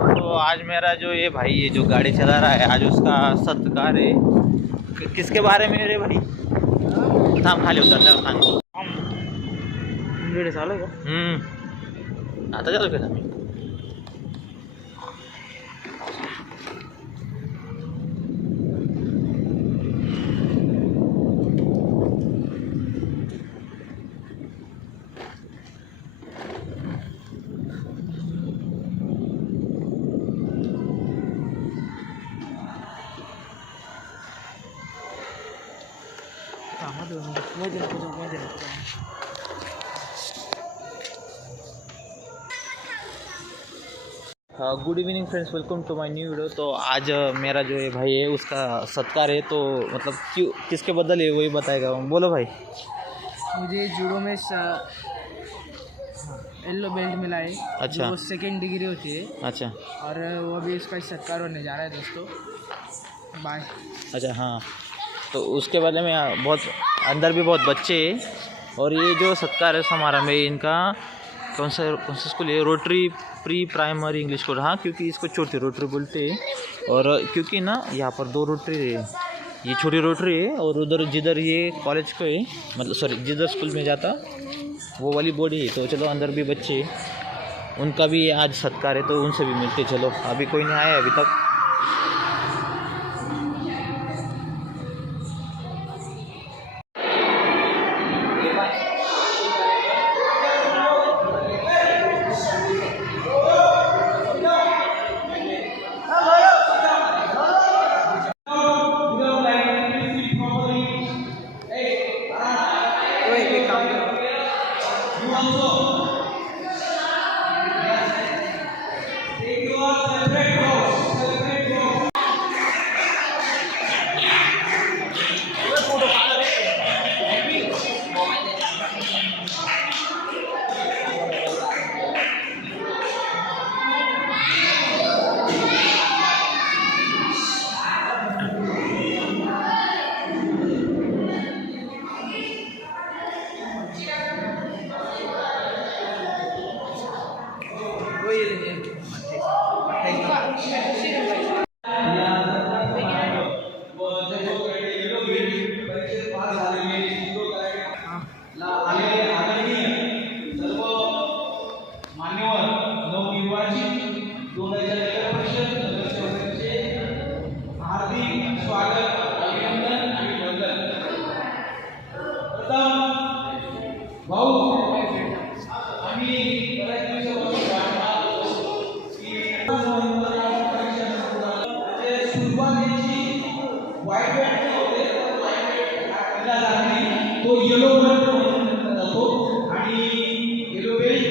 तो आज मेरा जो ये भाई ये जो गाड़ी चला रहा है आज उसका सत्कार है। किसके बारे में रे भाई? थांब खाली उतरता है खाली चालू का? आता चालू केलं मी. Good evening friends, welcome to my new video. तो आज मेरा जो ये भाई है उसका सत्कार है. तो मतलब क्यों किसके बदल है वही बताएगा. बोलो भाई. मुझे जूडो में येलो बेल्ट मिला है. अच्छा. वो सेकेंड डिग्री होती है. अच्छा. और वो भी उसका सत्कार होने जा रहा है दोस्तों. बाय. अच्छा हाँ. तो उसके बारे में बहुत अंदर भी बहुत बच्चे हैं. और ये जो सत्कार है समारोह में इनका कौन सा स्कूल है? Rotary pre primary English school. हाँ, क्योंकि इसको छोटी रोटरी बोलते हैं. और क्योंकि ना यहाँ पर दो रोटरी है. ये छोटी रोटरी है और उधर जिधर ये कॉलेज को है, मतलब सॉरी जिधर स्कूल में जाता वो वाली बॉडी है. तो चलो अंदर भी बच्चे उनका भी आज सत्कार है तो उनसे भी मिलते चलो. अभी कोई नहीं आया अभी तक. तो येलो कलर जातो आणि येलो बेल्ट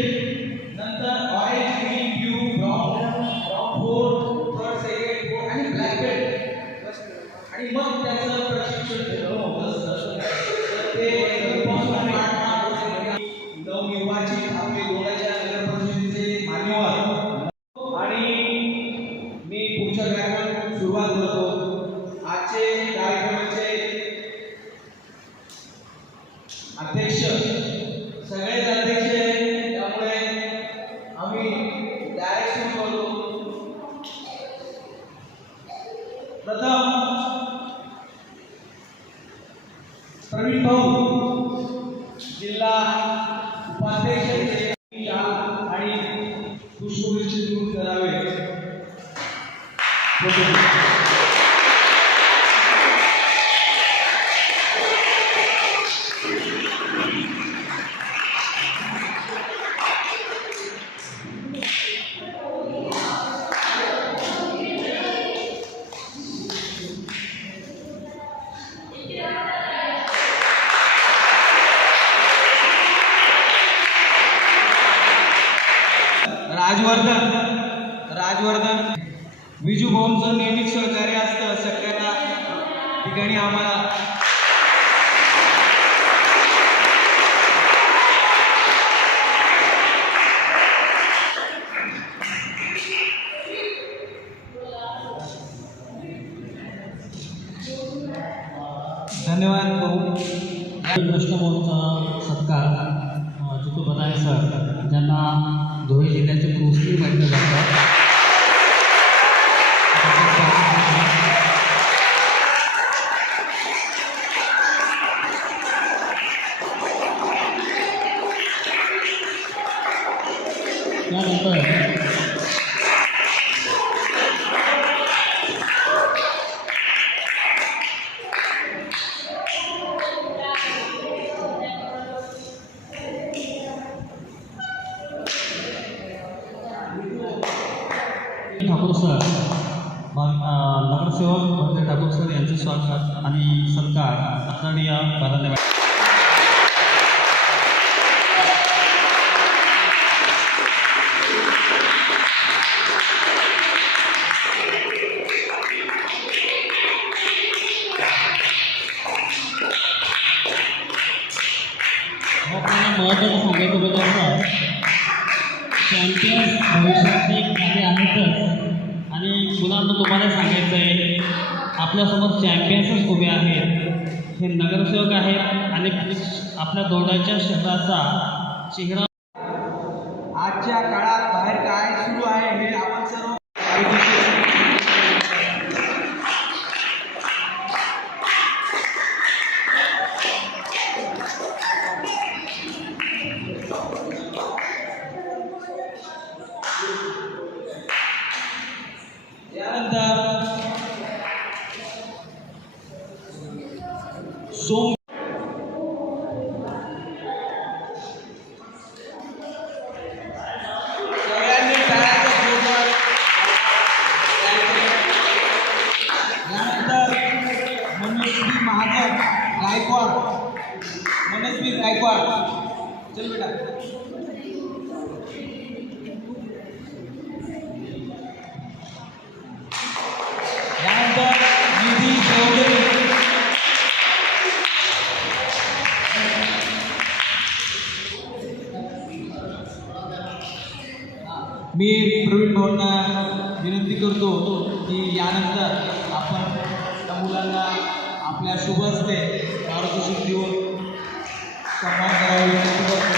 नंतर orange green blue brown four third second four आणि ब्लॅक बेल्ट आणि मग त्याचं प्रशिक्षण घेतो. ते नवनिर्वाचित आपले गोव्याच्या नगर परिषदेचे मान्यवर आणि मी पुढच्या कार्यक्रमाला सुरुवात करतो. आजचे कार्यक्रमाचे अध्यक्ष सगळेच अध्यक्ष आहेत त्यामुळे आम्ही डायरेक्ट सुरू करतो. प्रथम प्रवीण भाऊ जिल्हा उपाध्यक्ष आणि पुष्पवृष्टी सुरू करावे. राजवर्धन विजू भाऊंचं नेहमीच सहकार्य असतं सगळ्यांना ठिकाणी. आम्हाला धन्यवाद भाऊ. भ्रष्टभाऊंचा सत्कार जितू बताय सर ज्यांना धुळे जिल्ह्याचे कुस्ती म्हटलं जातं. त्यानंतर ठाकूर सर नगरसेवक भरते ठाकूर सर यांचे स्वागत आणि सत्कार आदरणीय प्राधान्य आपल्याला महत्त्वाचं सांगायचं बघा सर चॅम्पियन्स भविष्यातले गाणे आहेतच आणि मुलांना तुम्हाला सांगायचं आहे आपल्यासमोर चॅम्पियन्सच उभे आहेत हे नगरसेवक आहेत आणि आपल्या दोडाच्या शहराचा चेहरा आजच्या काळात बाहेर काय सुरू आहे हे आपण सर्व यानंतर सोम सगळ्यांनी टाळ्याचा जोरदार यानंतर मनस्वी महाजन गायकवाड मनस्वी गायकवाड चल बेटा यानंतर निधी चौधरी मी प्रवीण भाऊंना विनंती करतो की यानंतर आपण त्या मुलांना आपल्या शुभ हस्ते पारितोषिक देऊन सन्मान करावा विनंती करतो.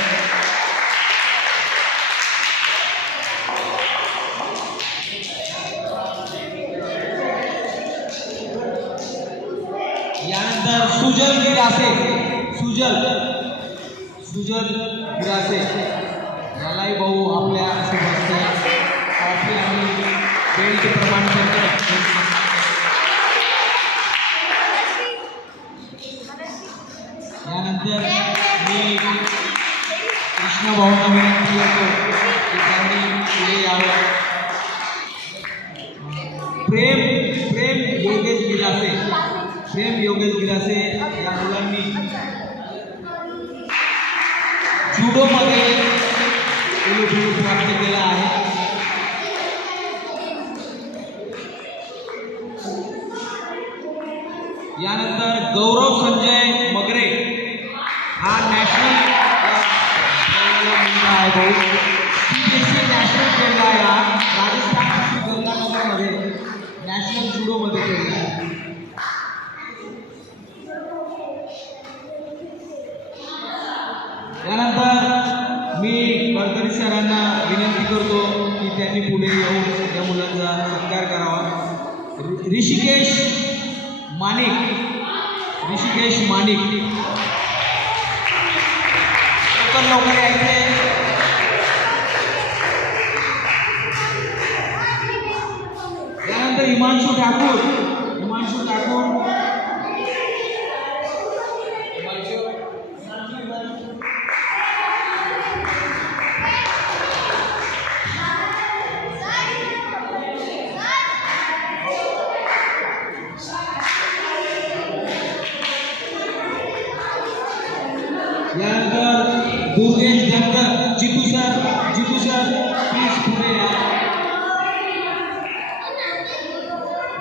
यानंतर सुजल गिरासे सुजल गिरासे यालाही भाऊ आपल्या शुभ हस्ते ट्रॉफी आणि बेल्ट प्रमाणपत्र यानंतर मी कृष्ण भाऊंना विनंती करतो की त्यांनी पुढे यावं. प्रेम योगेश गिरासे या मुलांनी जुडोमध्ये ओलिंपिक प्राप्त केला आहे. यानंतर गौरव संजय मगरे हा नॅशनल मुलगा आहे भाऊ CBSE नॅशनल खेळला आहे हा राजस्थान गंगानगरमध्ये नॅशनल जुडोमध्ये खेळला आहे. त्यानंतर मी गडकरी सरांना विनंती करतो की त्यांनी पुढे येऊन त्या मुलांचा सत्कार करावा. ऋषिकेश माणिक लवकर यायचे. त्यानंतर हिमांशू ठाकूर यानंतर दुर्गेश धनगर जितू सर प्लीज पुढे या.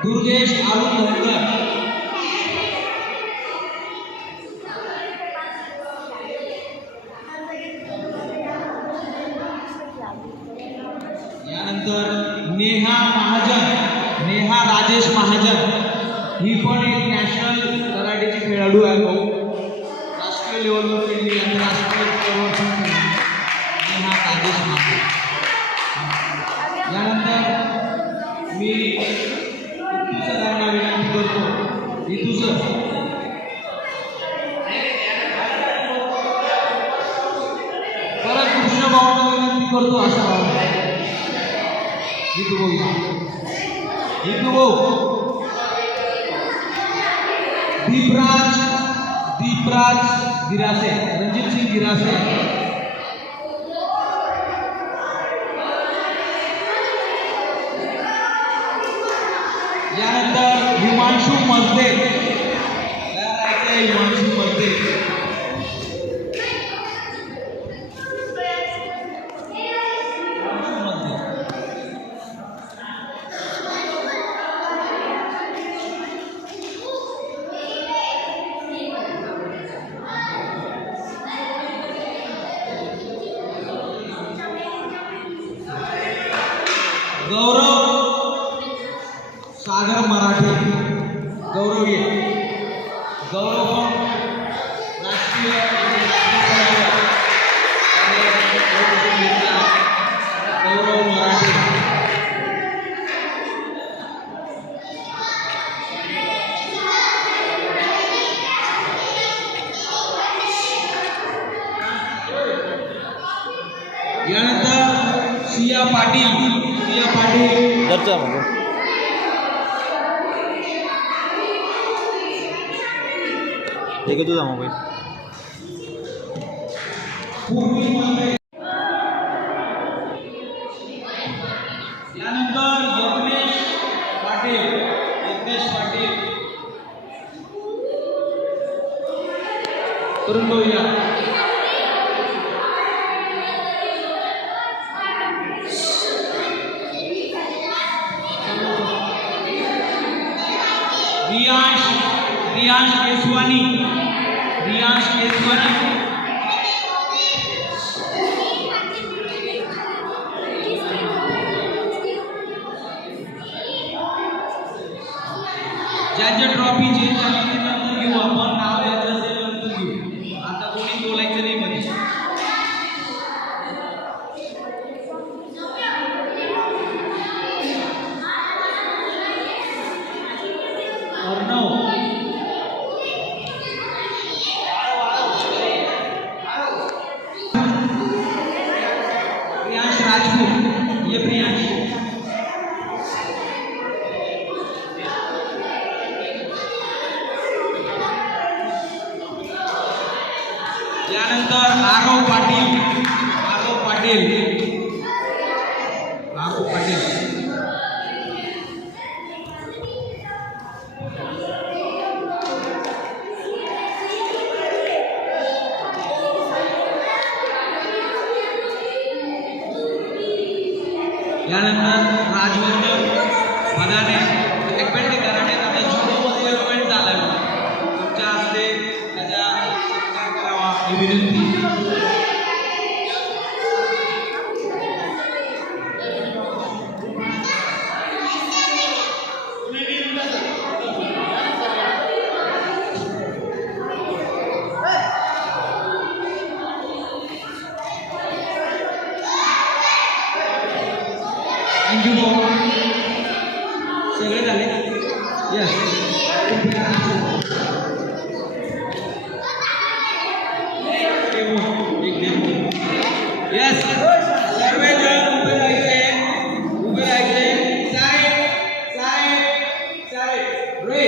दुर्गेश अरुण धनगर यानंतर नेहा राजेश महाजन ही पण एक नॅशनल कराटेची खेळाडू आहे भाऊ. राष्ट्रीय लेवलवर खेळली आंतरराष्ट्रीय लेवलवर खेळली नेहा राजेश महाजन. यानंतर मी रितू सरांना विनंती करतो. रितू सर परत कृष्ण भाऊंना विनंती करतो. अशा भाऊ जीतू भाऊ जीतू भाऊ दीपराज गिरासे रणजित सिंग गिरासे यानंतर हिमांशू मजदे हिमांशू मजदे गौरव सागर मराठे गौरव ये गौरव राष्ट्रीय गौरव मराठे यानंतर सिया पाटील घरचा मग ठीक आहे तुझा मोबाईल यानंतर यज्ञेश पाटील करून बघूया रियांश केसवानी ज्यांच्या ट्रॉफी चेंज झाली नंतर घेऊ आपण नाव यायचं असेल नंतर घेऊ आता कोणी बोलायचं नाही मध्ये अर्णव प्रियांश राजपूत ये प्रियांश त्यानंतर राघव पाटील यानंतर राजवर्धन भदाने एक बेंडे कराने आता जुडोमध्ये इव्हेंट झाला तुमच्या हस्ते त्याचा सत्कार करावा ही विनंती थँक्यू सगळे झाले यस यस सर्वजण उभे राहायचे साहेब रे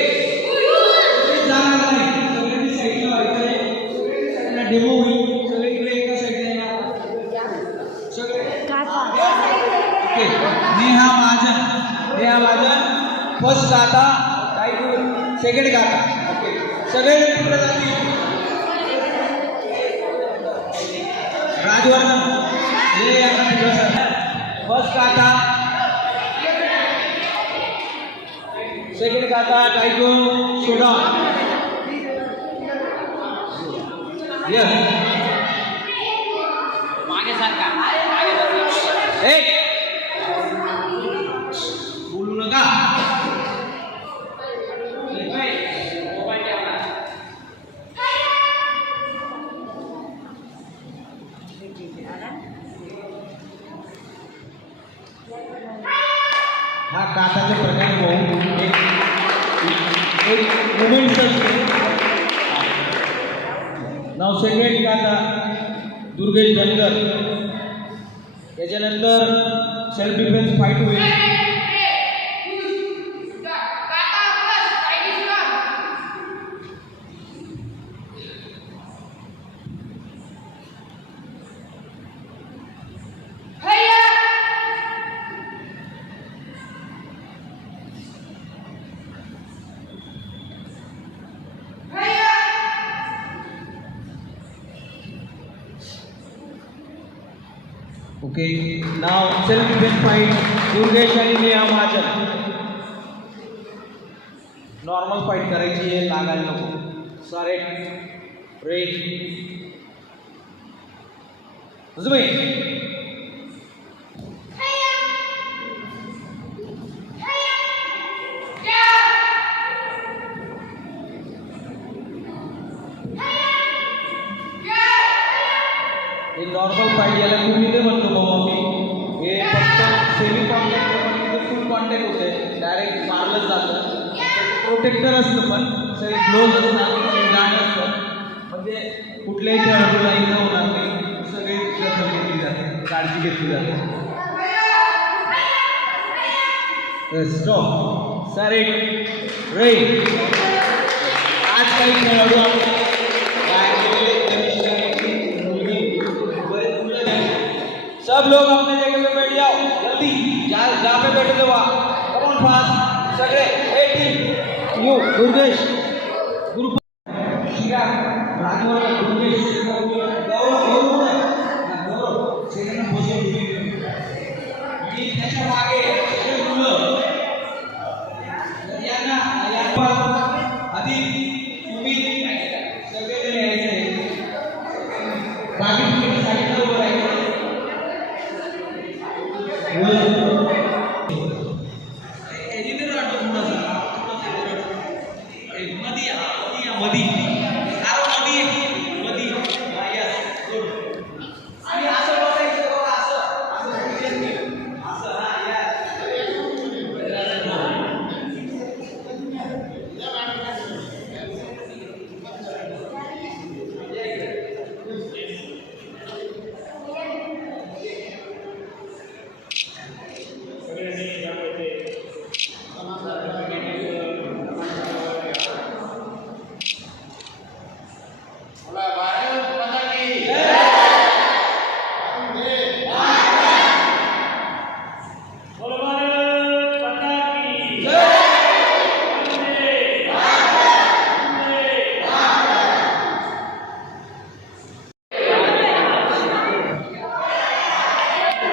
जाणार नाही सगळ्यांनी साईडला व्हायचंय सगळ्यांना डेमो होईल सगळे इकडे एका साईडला या सगळे ओके नेहा महाजन फर्स्ट गाता सेकंड गाता ओके सगळे पुढे जातील राजवर्धन हे याला फर्स्ट गाता सेकंड गाता टाइगो शोडा यस मागे सारखा एक बोलू नका हा काताच्या प्रकारे भाऊ एक मुमेंट नाव सेकंड काता दुर्गेश धनगर त्याच्यानंतर सेल्फ डिफेन्स फाईट होईल. ओके, नाव सेल्फ डिफेन्स फाईट दुर्गेश आणि नेहा महाजन. नॉर्मल फाईट करायची आहे, लागायला नको. सारे रे हे नॉर्मल फाईट याला तुम्ही ते म्हणतो बाबा मी. हे फक्त सेमी कॉन्टॅक्ट फुल कॉन्टॅक्ट होते, डायरेक्ट मारलं जातं. प्रोटेक्टर असतं पण सगळे ग्लोव्ज असतात, गार्ड असतं, म्हणजे कुठल्याही खेळाडूला इथं होणार नाही. सगळी दखल घेतली जाते, काळजी घेतली जाते. स्टॉप सारे रे. आज काही खेळाडू आपण सब लोग अपने जगह पे बैठ जाओ जल्दी. जहाँ पे बैठे थे वहाँ कम ऑन फास्ट सगळे. ए टीम यू दुर्गेश ग्रुप राजवर दुर्गेश गौरव सेकंड पोझिशन आणि त्याच्या मागे सगळे मुलं यांना आधी तुम्ही सगळे जण यायचे. बाकी तुम्ही साईडला उभं राहायचं.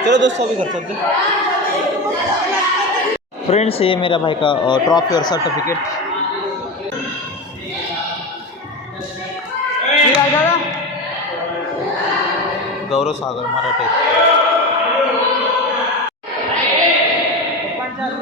चलो दोस्तों अभी कर सकते फ्रेंड्स. ये मेरा भाई का ट्रॉफी और सर्टिफिकेट. गौरव सागर मराठे. पंचायत